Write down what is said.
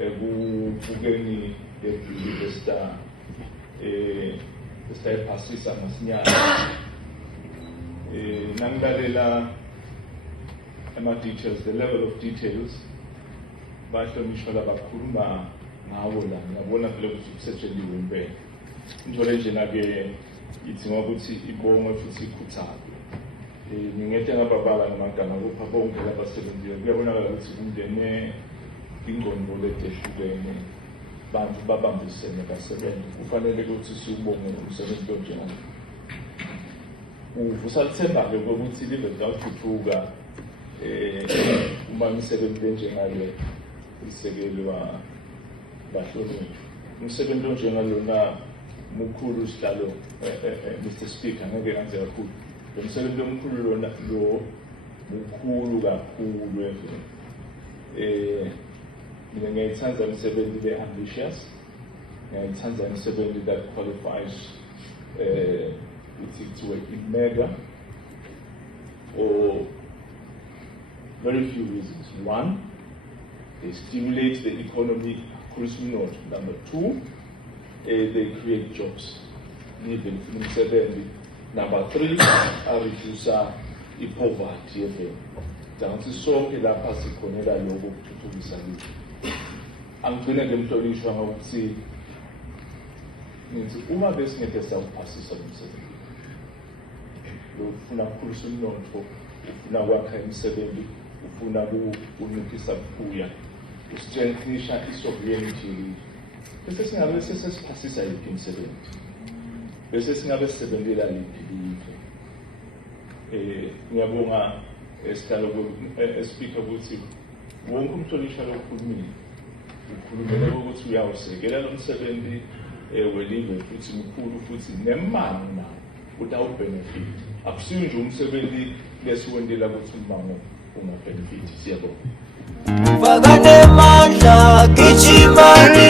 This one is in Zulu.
ekubukeni le star esitayiphasisa ngasinyana nangilalela ama-details, the level of details bahlonishwa labakhuluma ngawo la ngiyabona vele ukuthi kusetshenziswe impela into le njena-ke idinga ukuthi ibongwe futhi ikhuthazwe. Ngingete ngababala ngamagama kupha bonke labasebenziyo kuyabonakala ukuthi kungene ingqondo letehlukene bantu babambisene basebenze kufanele ukuthi siwubonge umsebenzi onjalo. Uvusalithemba-ke kokuthi live litawuthuthuka uma imisebenzi enjengale isekelwa bahlonishwa. Umsebenzi onjengalona mukhulu sihlalo Mr. Speaker ngeke kanze kakhulu. Lo msebenzi omkhulu lona lo mukhulu kakhulu mina ngiyayithanda imisebenzi le-ambitious, ngiyayithanda imisebenzi that qualifies to work in mega or very few reasons. One, they stimulate the economy, number two, they create jobs. Number three, reduce poverty. Dansi sonke lapha sikhonela lokho ukuthuthukisa lokho. Angigcine ngemhlonishwa ngokuthi ngithi uma besingeke sawuphasisa umsebenzi lo ufuna ukukhulisa umnotho, ufuna ukwakha imisebenzi, ufuna ukunciphisa ukubuya, ustrengthenisha i-sovereignty, bese singabe sesiphasisa yiphi imisebenzi, bese singabe sisebenzela yiphi ilizwe. Ngiyabonga esihlalo speaker ukuthi wonke umhlonishwa lokhulumile ukhulumele ukuthi uyawusekela lo msebenzi welive futhi mkhulu futhi nemali nawo utawubenefit. Akusiyo nje umsebenzi lesiwendela ukuthi umbango ungabenefit. Siyabonga. Fakane mandla kichimani